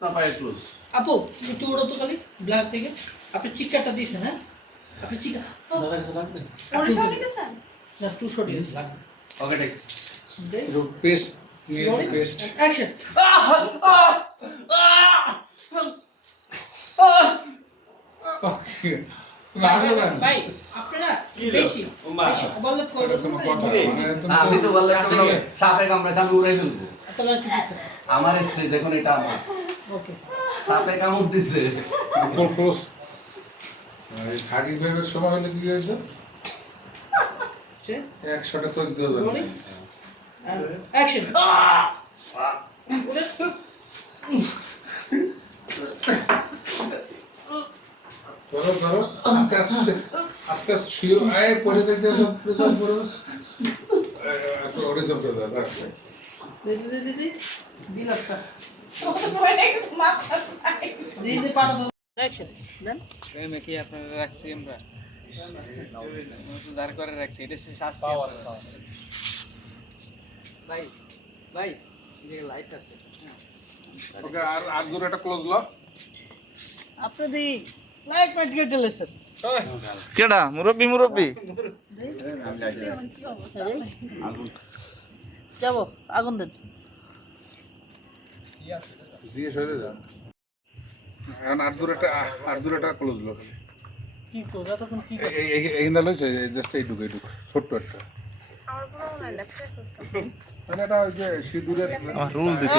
চাপায় ক্লোজ আপু একটু ওড়ো তো খালি ব্লার থেকে। আপনি চিকারটা দিয়েছেন হ্যাঁ? আপনি চিকা না টু শট ইয়েস ওকে টেক পেস্ট নিয়ে তো পেস্ট অ্যাকশন ভাই আপনারা বেশি বললে আমি তো তো সাপে কামড়ে আমি উড়াই ফেলব। আমার স্টেজ এখন এটা আমার। ওকে সাপে কামড় দিছে। ক্লোজ ক্লোজ এই থার্টি ফাইভের সময় হলে কি হয়েছে? সে এক শটে চোদ্দ রোলিং অ্যাকশন ধরো ধরো আস্তে আস্তে আস্তে আস্তে শুয়ে আয় পরে দেখতে সব প্রেজার করো। ওরে সব প্রেজার দিদি দিদি দিদি বিলাসটা। কি আপনারা রাখছি আমরা দাঁড় করে রাখছি এটা হচ্ছে শাস্তি আপনার। ভাই ভাই লাইট আছে ওকে আর একটা ক্লোজ ল আপনি দি লাইক ম্যাচ গেটলে স্যার কেডা মুরব্বি মুরব্বি যাব আগুন দেন দিয়ে সরে যান এখন আর দূর একটা আর দূর একটা ক্লোজ ল কি করব এতক্ষণ কি এইখানে লইছে জাস্ট এইটুকু এইটুকু ছোট্ট একটা। মনে এটা ওই যে সিঁদুরের রুল দিছে